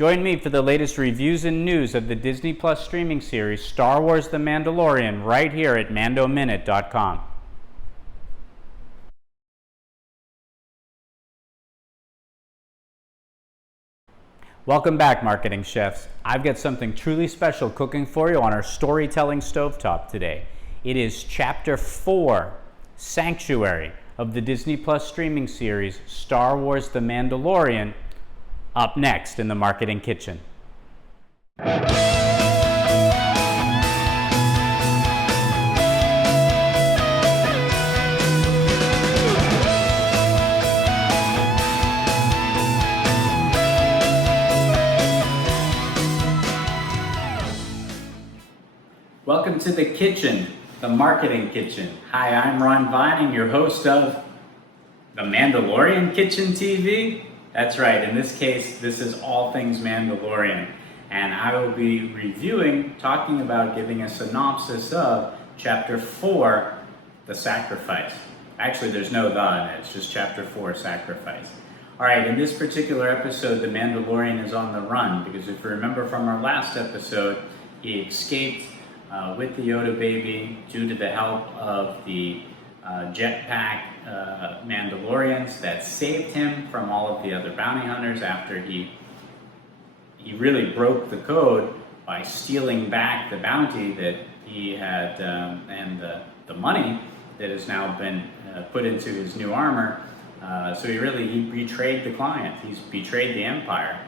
Join me for the latest reviews and news of the Disney Plus streaming series Star Wars The Mandalorian right here at mandominute.com. Welcome back, marketing chefs. I've got something truly special cooking for you on our storytelling stovetop today. It is Chapter 4, Sanctuary, of the Disney Plus streaming series Star Wars The Mandalorian, up next in the Marketing Kitchen. Welcome to the kitchen, the Marketing Kitchen. Hi, I'm Ron Vining, your host of the Mandalorian Kitchen TV. That's right, in this case, this is all things Mandalorian. And I will be reviewing, talking about, giving a synopsis of Chapter 4, The Sacrifice. Actually, there's no the in it, it's just Chapter 4, Sacrifice. All right, in this particular episode, the Mandalorian is on the run, because if you remember from our last episode, he escaped with the Yoda baby due to the help of the jetpack Mandalorians that saved him from all of the other bounty hunters after he really broke the code by stealing back the bounty that he had and the money that has now been put into his new armor. So he betrayed the client. He's betrayed the Empire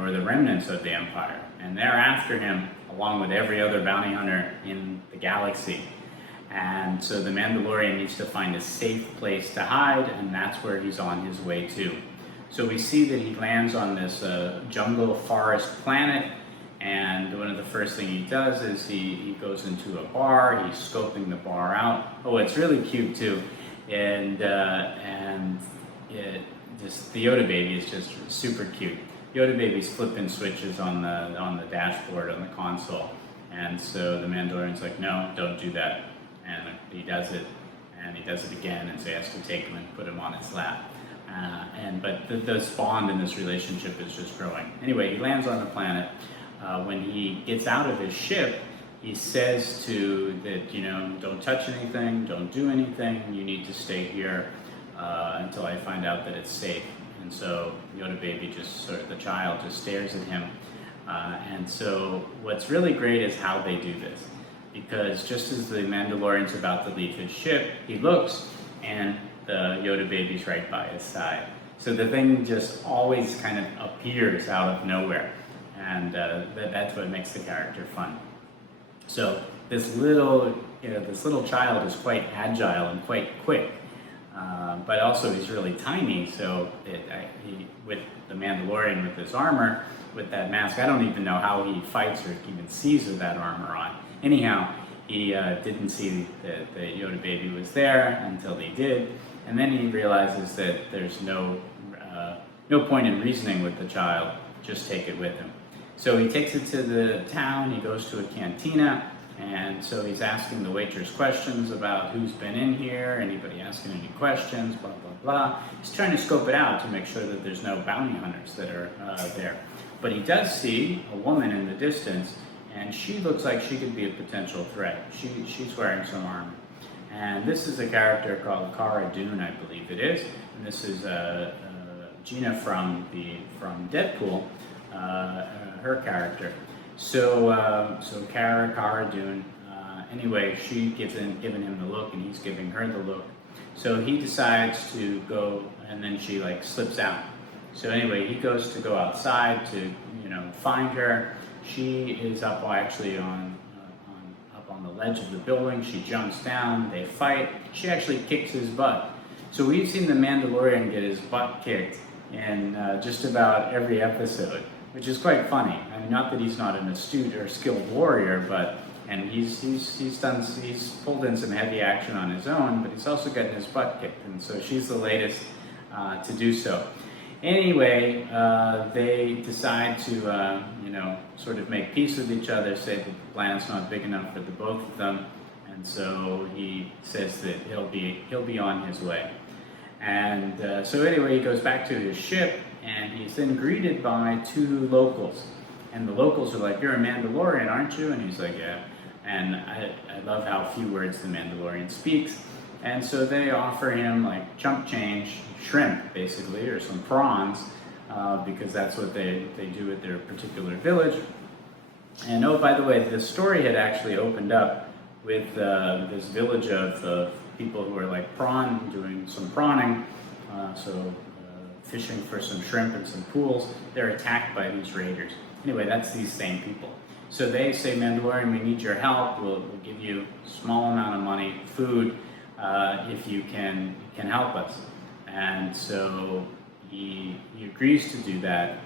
or the remnants of the Empire, and they're after him along with every other bounty hunter in the galaxy. And so the Mandalorian needs to find a safe place to hide, and that's where he's on his way to. So we see that he lands on this jungle forest planet, and one of the first things he does is he goes into a bar. He's scoping the bar out. Oh, it's really cute too, and the Yoda baby is just super cute. Yoda baby's flipping switches on the dashboard on the console, and so the Mandalorian's like, no, don't do that. And he does it, and he does it again, and so he has to take him and put him on his lap. But this bond in this relationship is just growing. Anyway, he lands on the planet. When he gets out of his ship, he says don't touch anything, don't do anything, you need to stay here until I find out that it's safe. And so Yoda baby the child just stares at him. And so what's really great is how they do this. Because just as the Mandalorian's about to leave his ship, he looks and the Yoda baby's right by his side. So the thing just always kind of appears out of nowhere. And that's what makes the character fun. So this little child is quite agile and quite quick. But also he's really tiny, so with the Mandalorian with his armor, with that mask, I don't even know how he fights or even sees with that armor on. Anyhow, he didn't see that the Yoda baby was there until he did, and then he realizes that there's no point in reasoning with the child, just take it with him. So he takes it to the town, he goes to a cantina, and so he's asking the waitress questions about who's been in here, anybody asking any questions, blah, blah, blah. He's trying to scope it out to make sure that there's no bounty hunters that are there. But he does see a woman in the distance, and she looks like she could be a potential threat. She's wearing some armor. And this is a character called Cara Dune, I believe it is. And this is Gina from Deadpool, her character. So Cara Dune, anyway, she giving him the look, and he's giving her the look. So he decides to go, and then she slips out. So anyway, he goes to go outside to find her. She is up up on the ledge of the building. She jumps down. They fight. She actually kicks his butt. So we've seen the Mandalorian get his butt kicked in just about every episode, which is quite funny. I mean, not that he's not an astute or skilled warrior, and he's pulled in some heavy action on his own, but he's also getting his butt kicked, and so she's the latest to do so. Anyway, they decide to sort of make peace with each other, say that the planet's not big enough for the both of them, and so he says that he'll be on his way. And so anyway, he goes back to his ship, and he's then greeted by 2 locals. And the locals are like, "You're a Mandalorian, aren't you?" And he's like, "Yeah." And I love how few words the Mandalorian speaks. And so they offer him like chump change, shrimp basically, or some prawns, because that's what they do at their particular village. And oh, by the way, the story had actually opened up with this village of people who are like doing some prawning, fishing for some shrimp and some pools. They're attacked by these raiders. Anyway, that's these same people. So they say, "Mandalorian, we need your help. We'll give you a small amount of money, food, if you can help us." And so he agrees to do that.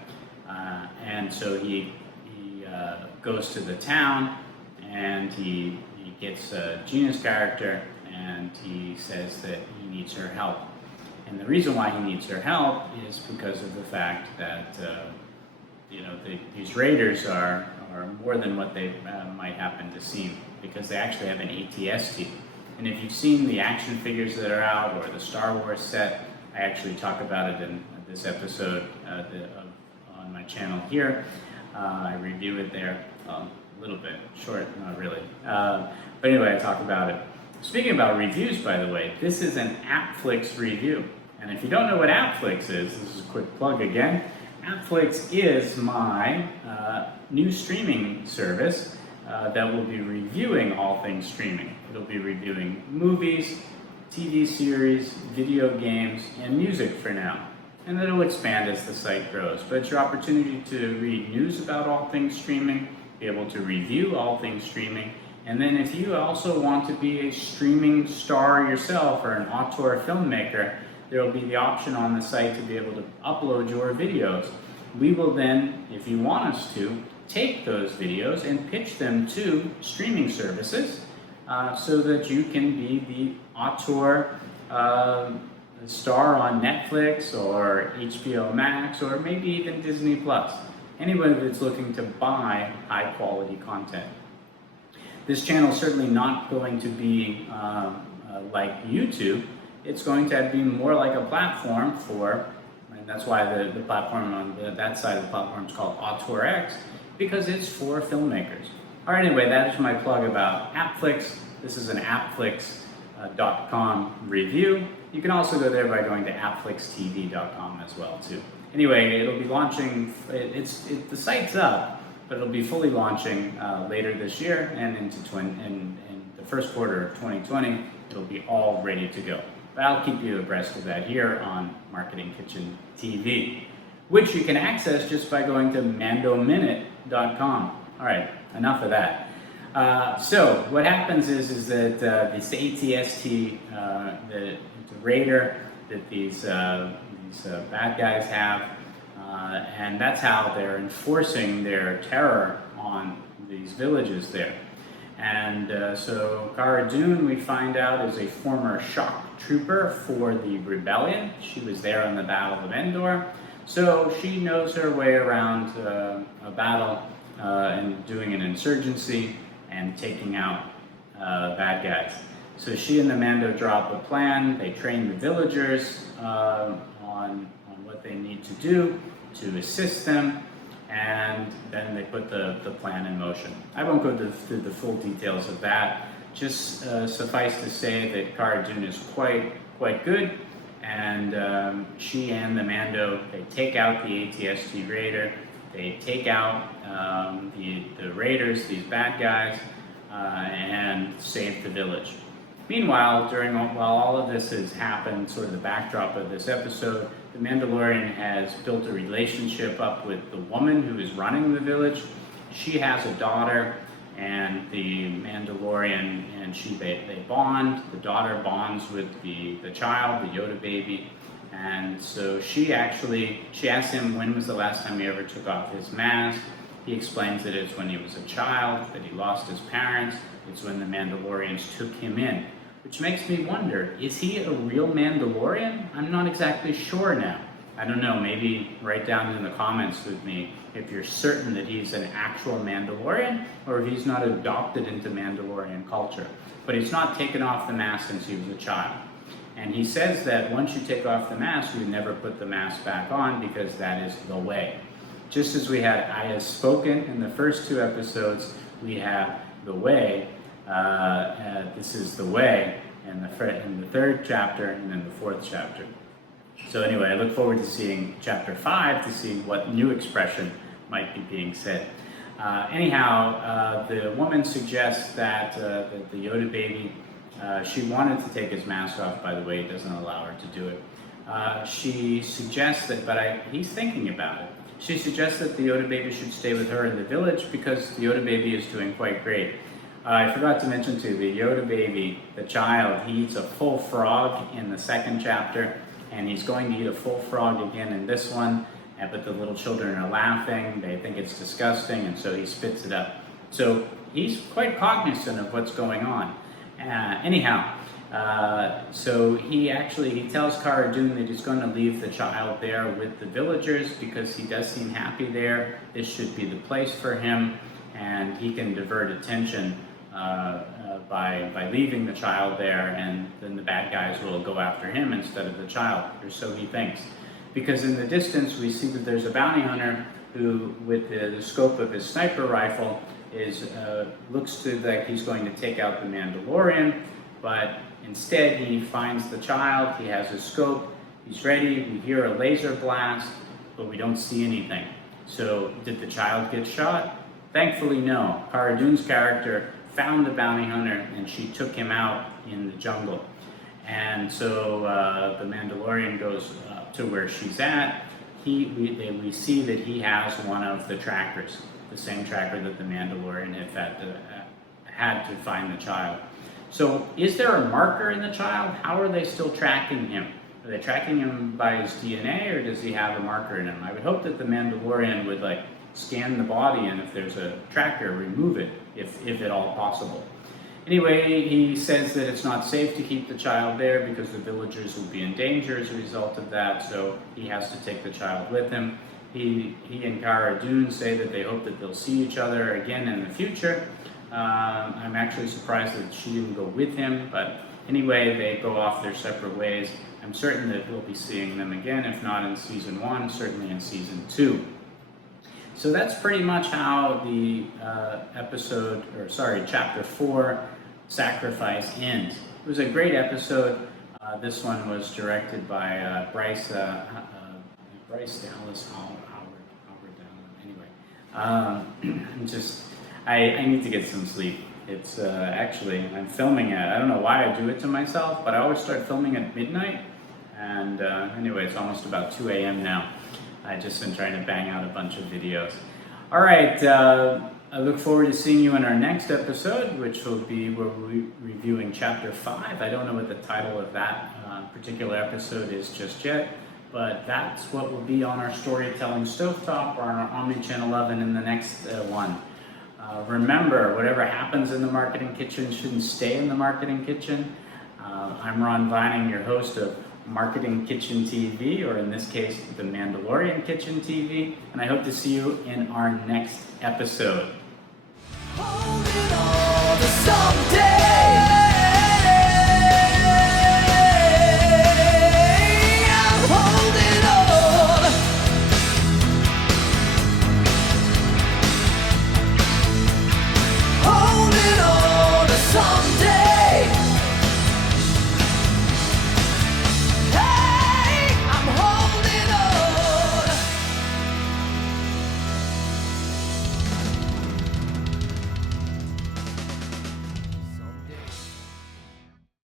And so he goes to the town, and he gets Gina's character, and he says that he needs her help. And the reason why he needs her help is because of the fact that these raiders are more than what they might happen to seem, because they actually have an ATST. And if you've seen the action figures that are out, or the Star Wars set, I actually talk about it in this episode on my channel here. I review it there, a little bit short, not really. But anyway, I talk about it. Speaking about reviews, by the way, this is an AppFlicks review. And if you don't know what AppFlicks is, this is a quick plug again. AppFlicks is my new streaming service that will be reviewing all things streaming. It'll be reviewing movies, TV series, video games, and music for now. And it'll expand as the site grows. But it's your opportunity to read news about all things streaming, be able to review all things streaming, and then if you also want to be a streaming star yourself or an auteur filmmaker, there will be the option on the site to be able to upload your videos. We will then, if you want us to, take those videos and pitch them to streaming services so that you can be the auteur star on Netflix or HBO Max or maybe even Disney Plus. Anyone that's looking to buy high quality content. This channel is certainly not going to be like YouTube. It's going to be more like a platform for, and that's why the platform on that side of the platform is called AuteurX, because it's for filmmakers. All right, anyway, that is my plug about AppFlicks. This is an AppFlicks.com review. You can also go there by going to AppFlicksTV.com as well too. Anyway, it'll be launching. The site's up, but it'll be fully launching later this year and in the first quarter of 2020. It'll be all ready to go. But I'll keep you abreast of that here on MarketingKitchenTV, which you can access just by going to mandominute.com. All right, enough of that. So what happens is that this ATST, the raider that these bad guys have, and that's how they're enforcing their terror on these villages there. And so Cara Dune, we find out, is a former shock trooper for the rebellion. She was there on the Battle of Endor, so she knows her way around a battle and doing an insurgency and taking out bad guys. So she and the Mando drop a plan. They train the villagers on what they need to do to assist them, and then they put the plan in motion. I won't go through the full details of that. Just suffice to say that Cara Dune is quite good, and she and the Mando, they take out the ATST raider, they take out the raiders, these bad guys, and save the village. Meanwhile, while all of this has happened, sort of the backdrop of this episode, the Mandalorian has built a relationship up with the woman who is running the village. She has a daughter, and the Mandalorian and they bond. The daughter bonds with the child, the Yoda baby, and so she asks him when was the last time he ever took off his mask. He explains that it's when he was a child, that he lost his parents. It's when the Mandalorians took him in. Which makes me wonder, is he a real Mandalorian? I'm not exactly sure now. I don't know, maybe write down in the comments with me if you're certain that he's an actual Mandalorian or if he's not adopted into Mandalorian culture. But he's not taken off the mask since he was a child. And he says that once you take off the mask, you never put the mask back on because that is the way. Just as we had I have spoken in the first 2 episodes, we have the way. This is the way in the 3rd chapter and in the 4th chapter. So anyway, I look forward to seeing chapter 5 to see what new expression might be being said. Anyhow, the woman suggests that the Yoda baby, she wanted to take his mask off, by the way, it doesn't allow her to do it. She suggests that, he's thinking about it. She suggests that the Yoda baby should stay with her in the village because the Yoda baby is doing quite great. I forgot to mention too, the Yoda baby, the child, he eats a full frog in the 2nd chapter, and he's going to eat a full frog again in this one, but the little children are laughing, they think it's disgusting, and so he spits it up. So he's quite cognizant of what's going on. So he tells Cara Dune that he's going to leave the child there with the villagers because he does seem happy there. This should be the place for him, and he can divert attention by leaving the child there, and then the bad guys will go after him instead of the child, or so he thinks. Because in the distance we see that there's a bounty hunter who, with the scope of his sniper rifle, looks like he's going to take out the Mandalorian, but instead he finds the child, he has his scope, he's ready, we hear a laser blast, but we don't see anything. So did the child get shot? Thankfully no. Cara Dune's character found the bounty hunter and she took him out in the jungle. And so the Mandalorian goes to where she's at. We see that he has one of the trackers, the same tracker that the Mandalorian had to find the child. So is there a marker in the child? How are they still tracking him? Are they tracking him by his DNA, or does he have a marker in him? I would hope that the Mandalorian would scan the body, and if there's a tracker, remove it, if at all possible. Anyway, he says that it's not safe to keep the child there because the villagers will be in danger as a result of that, so he has to take the child with him. He and Cara Dune say that they hope that they'll see each other again in the future. I'm actually surprised that she didn't go with him, but anyway, they go off their separate ways. I'm certain that we'll be seeing them again, if not in season 1, certainly in season 2. So that's pretty much how the chapter 4, Sacrifice, ends. It was a great episode. This one was directed by Bryce Dallas Howard. I need to get some sleep. It's actually, I'm filming I don't know why I do it to myself, but I always start filming at midnight. And anyway, it's almost about 2 a.m. now. I just been trying to bang out a bunch of videos. All right, I look forward to seeing you in our next episode, which will be where we're reviewing Chapter 5. I don't know what the title of that particular episode is just yet, but that's what will be on our Storytelling Stovetop or on our Omni-Channel oven in the next one. Remember, whatever happens in the Marketing Kitchen shouldn't stay in the Marketing Kitchen. I'm Ron Vining, your host of Marketing Kitchen TV, or in this case, the Mandalorian Kitchen TV, and I hope to see you in our next episode. Holding all the